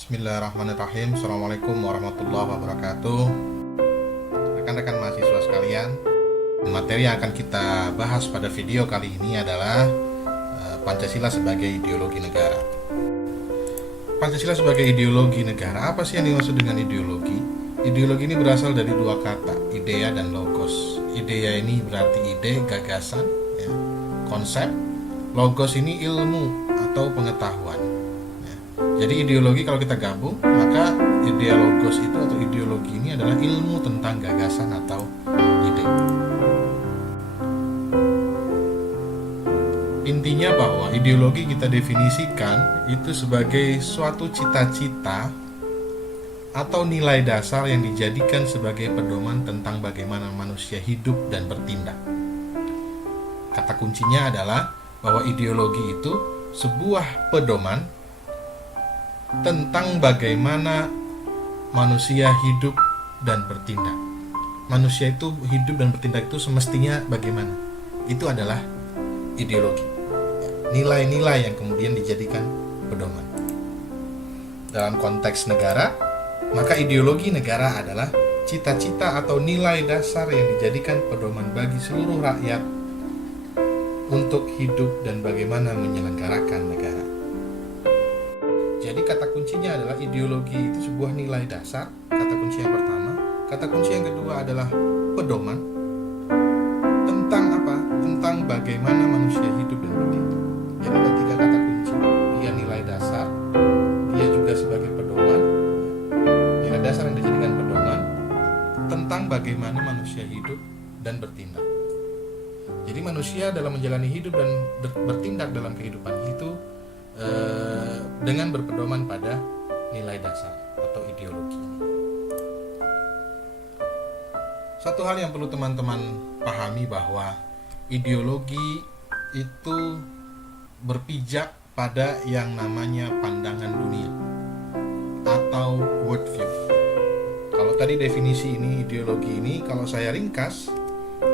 Bismillahirrahmanirrahim. Assalamualaikum warahmatullahi wabarakatuh. Rekan-rekan mahasiswa sekalian, materi yang akan kita bahas pada video kali ini adalah Pancasila sebagai ideologi negara. Pancasila sebagai ideologi negara, apa sih yang dimaksud dengan ideologi? Ideologi ini berasal dari dua kata, idea dan logos. Idea ini berarti ide, gagasan, ya, konsep. Logos ini ilmu atau pengetahuan. Jadi ideologi kalau kita gabung, maka idea logos itu atau ideologi ini adalah ilmu tentang gagasan atau ide. Intinya bahwa ideologi kita definisikan itu sebagai suatu cita-cita atau nilai dasar yang dijadikan sebagai pedoman tentang bagaimana manusia hidup dan bertindak. Kata kuncinya adalah bahwa ideologi itu sebuah pedoman tentang bagaimana manusia hidup dan bertindak. Manusia itu hidup dan bertindak itu semestinya bagaimana? Itu adalah ideologi. Nilai-nilai yang kemudian dijadikan pedoman. Dalam konteks negara, maka ideologi negara adalah cita-cita atau nilai dasar yang dijadikan pedoman bagi seluruh rakyat untuk hidup dan bagaimana menyelenggarakan negara. Jadi kata kuncinya adalah ideologi itu sebuah nilai dasar, kata kunci yang pertama. Kata kunci yang kedua adalah pedoman. Tentang apa? Tentang bagaimana manusia hidup dan bertindak. Jadi ada tiga kata kunci. Dia nilai dasar, dia juga sebagai pedoman. Nilai dasar yang dijadikan pedoman tentang bagaimana manusia hidup dan bertindak. Jadi manusia dalam menjalani hidup dan bertindak dalam kehidupan itu dengan berpedoman pada nilai dasar atau ideologi. Satu hal yang perlu teman-teman pahami bahwa ideologi itu berpijak pada yang namanya pandangan dunia atau worldview. Kalau tadi definisi ini, ideologi ini, kalau saya ringkas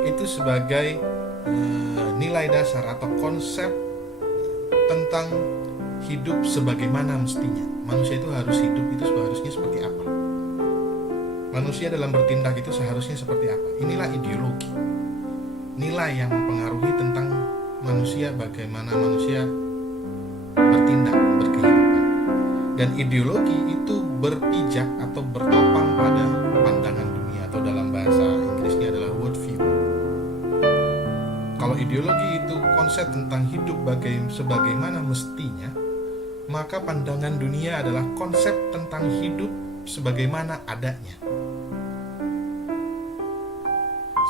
itu sebagai nilai dasar atau konsep tentang hidup sebagaimana mestinya. Manusia itu harus hidup itu seharusnya seperti apa? Manusia dalam bertindak itu seharusnya seperti apa? Inilah ideologi. Nilai yang mempengaruhi tentang manusia, bagaimana manusia bertindak, berkehidupan. Dan ideologi itu berpijak atau bertopang pada pandangan dunia atau dalam bahasa Inggrisnya adalah worldview. Kalau ideologi itu konsep tentang hidup sebagaimana mestinya, maka pandangan dunia adalah konsep tentang hidup sebagaimana adanya.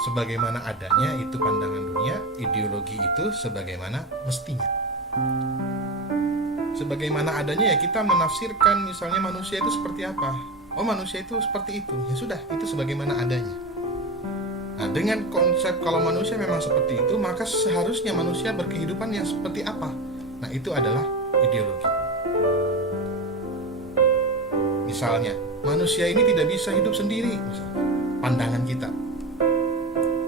Sebagaimana adanya itu pandangan dunia, ideologi itu sebagaimana mestinya. Sebagaimana adanya ya kita menafsirkan misalnya manusia itu seperti apa. Oh manusia itu seperti itu, ya sudah itu sebagaimana adanya. Nah dengan konsep kalau manusia memang seperti itu, maka seharusnya manusia berkehidupan yang seperti apa. Nah itu adalah ideologi. Misalnya, manusia ini tidak bisa hidup sendiri, misalnya, pandangan kita.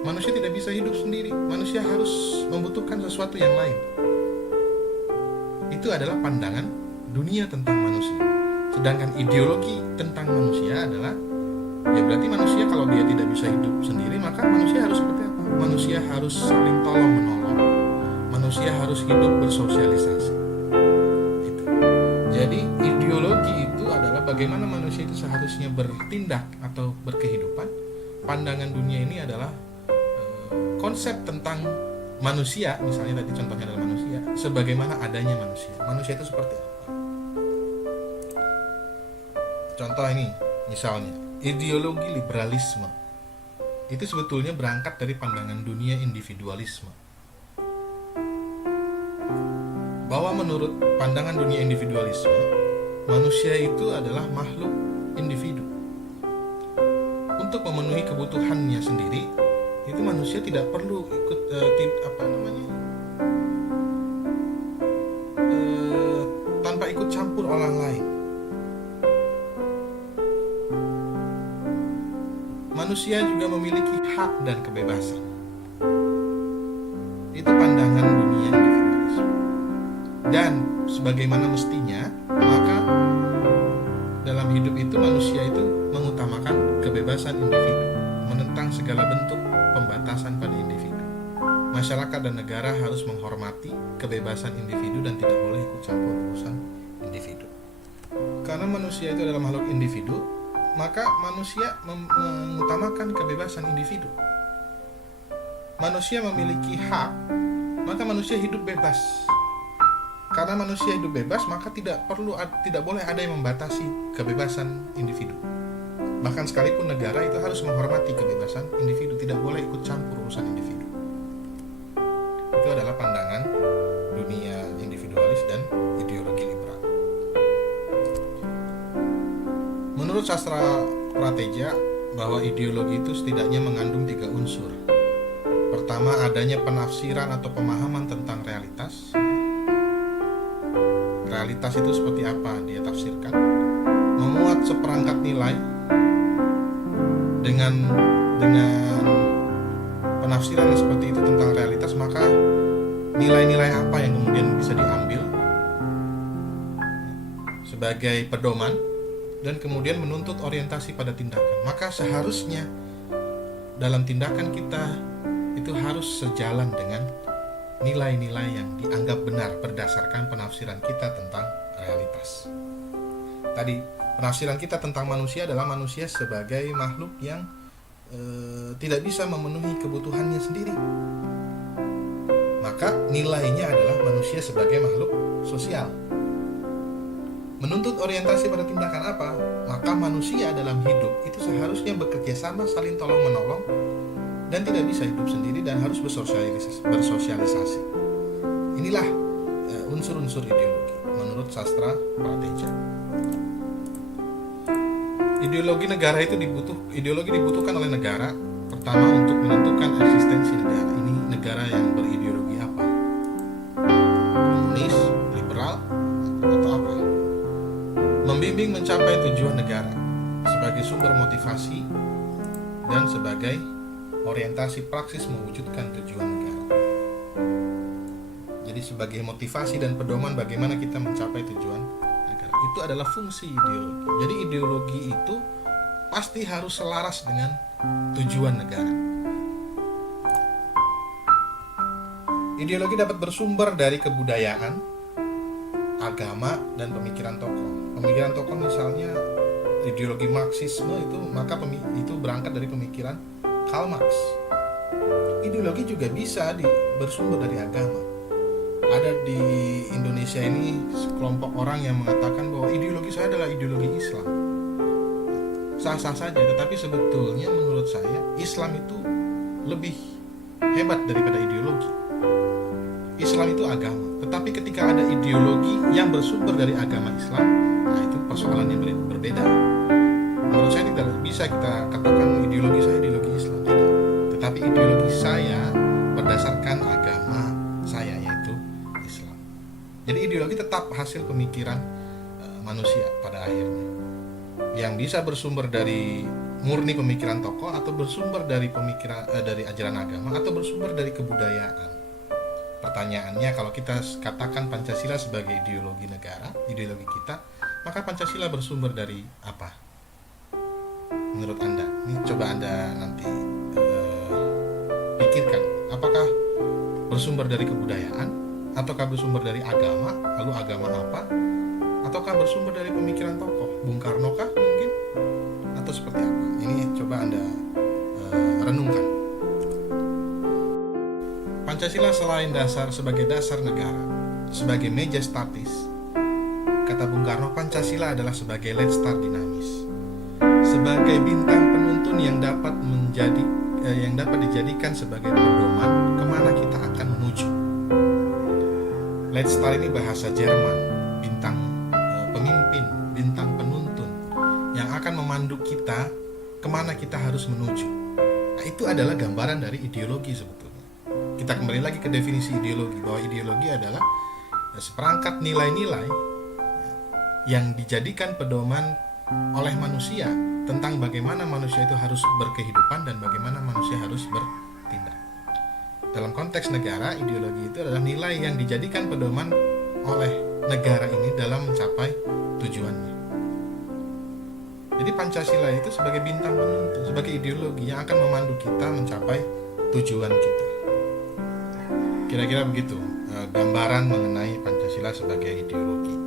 Manusia tidak bisa hidup sendiri, manusia harus membutuhkan sesuatu yang lain. Itu adalah pandangan dunia tentang manusia. Sedangkan ideologi tentang manusia adalah, ya berarti manusia kalau dia tidak bisa hidup sendiri, maka manusia harus seperti apa? Manusia harus saling tolong-menolong. Manusia harus hidup bersosialisasi. Itu. Jadi ideologi itu adalah bagaimana manusia itu seharusnya bertindak atau berkehidupan. Pandangan dunia ini adalah konsep tentang manusia, misalnya tadi contohnya adalah manusia, sebagaimana adanya manusia. Manusia itu seperti apa? Contoh ini, misalnya, ideologi liberalisme. Itu sebetulnya berangkat dari pandangan dunia individualisme. Bahwa menurut pandangan dunia individualisme, manusia itu adalah makhluk individu. Untuk memenuhi kebutuhannya sendiri, itu manusia tidak perlu ikut tanpa ikut campur orang lain. Manusia juga memiliki hak dan kebebasan. Itu pandangan dunia individualisme. Dan sebagaimana mestinya, maka kebebasan individu, menentang segala bentuk pembatasan pada individu. Masyarakat dan negara harus menghormati kebebasan individu dan tidak boleh ikut campur urusan individu. Karena manusia itu adalah makhluk individu, maka manusia mengutamakan kebebasan individu. Manusia memiliki hak, maka manusia hidup bebas. Karena manusia hidup bebas, maka tidak boleh ada yang membatasi kebebasan individu. Bahkan sekalipun negara itu harus menghormati kebebasan individu, tidak boleh ikut campur urusan individu. Itu adalah pandangan dunia individualis dan ideologi liberal. Menurut sastra prateja, bahwa ideologi itu setidaknya mengandung 3 unsur. Pertama, adanya penafsiran atau pemahaman tentang realitas. Realitas itu seperti apa dia tafsirkan. Memuat seperangkat nilai. Dengan penafsiran yang seperti itu tentang realitas, maka nilai-nilai apa yang kemudian bisa diambil sebagai pedoman dan kemudian menuntut orientasi pada tindakan. Maka seharusnya dalam tindakan kita itu harus sejalan dengan nilai-nilai yang dianggap benar berdasarkan penafsiran kita tentang realitas. Tadi penafsiran kita tentang manusia adalah manusia sebagai makhluk yang tidak bisa memenuhi kebutuhannya sendiri. Maka nilainya adalah manusia sebagai makhluk sosial. Menuntut orientasi pada tindakan apa? Maka manusia dalam hidup itu seharusnya bekerja sama, saling tolong-menolong, dan tidak bisa hidup sendiri dan harus bersosialisasi. Inilah unsur-unsur ideologi menurut sastra prateja. Ideologi dibutuhkan oleh negara. Pertama, untuk menentukan eksistensi negara. Ini negara yang berideologi apa? Komunis, liberal, atau apa? Membimbing mencapai tujuan negara sebagai sumber motivasi dan sebagai orientasi praksis mewujudkan tujuan negara. Jadi sebagai motivasi dan pedoman bagaimana kita mencapai tujuan negara. Itu adalah fungsi ideologi. Jadi ideologi itu pasti harus selaras dengan tujuan negara. Ideologi dapat bersumber dari kebudayaan, agama, dan pemikiran tokoh. Pemikiran tokoh misalnya ideologi Marxisme itu berangkat dari pemikiran Karl Marx. Ideologi juga bisa bersumber dari agama. Ada di Indonesia ini sekelompok orang yang mengatakan bahwa ideologi saya adalah ideologi Islam. Sah-sah saja, tetapi sebetulnya menurut saya Islam itu lebih hebat daripada ideologi. Islam itu agama, tetapi ketika ada ideologi yang bersumber dari agama Islam, nah itu persoalan yang berbeda. Menurut saya tidak bisa kita katakan ideologi saya ideologi Islam, tidak. Tetapi ideologi saya berdasarkan agama saya, yaitu Islam. Jadi ideologi tetap hasil pemikiran manusia pada akhirnya, yang bisa bersumber dari murni pemikiran tokoh, atau bersumber dari pemikiran dari ajaran agama, atau bersumber dari kebudayaan. Pertanyaannya, kalau kita katakan Pancasila sebagai ideologi negara, ideologi kita, maka Pancasila bersumber dari apa? Menurut Anda? Ini coba Anda nanti pikirkan. Apakah bersumber dari kebudayaan, ataukah bersumber dari agama? Lalu agama apa? Ataukah bersumber dari pemikiran tokoh? Bung Karno kah mungkin? Atau seperti apa? Ini coba Anda renungkan. Pancasila selain sebagai dasar negara, sebagai meja statis, kata Bung Karno, Pancasila adalah sebagai lead star dinamis, sebagai bintang penuntun yang dapat dijadikan sebagai pedoman kemana kita akan menuju. Lead star ini bahasa Jerman, bintang pemimpin, bintang penuntun yang akan memandu kita kemana kita harus menuju. Nah, itu adalah gambaran dari ideologi sebetulnya. Kita kembali lagi ke definisi ideologi, bahwa ideologi adalah seperangkat nilai-nilai yang dijadikan pedoman oleh manusia tentang bagaimana manusia itu harus berkehidupan dan bagaimana manusia harus bertindak. Dalam konteks negara, ideologi itu adalah nilai yang dijadikan pedoman oleh negara ini dalam mencapai tujuannya. Jadi Pancasila itu sebagai bintang penentu, sebagai ideologi yang akan memandu kita mencapai tujuan kita. Kira-kira begitu gambaran mengenai Pancasila sebagai ideologi.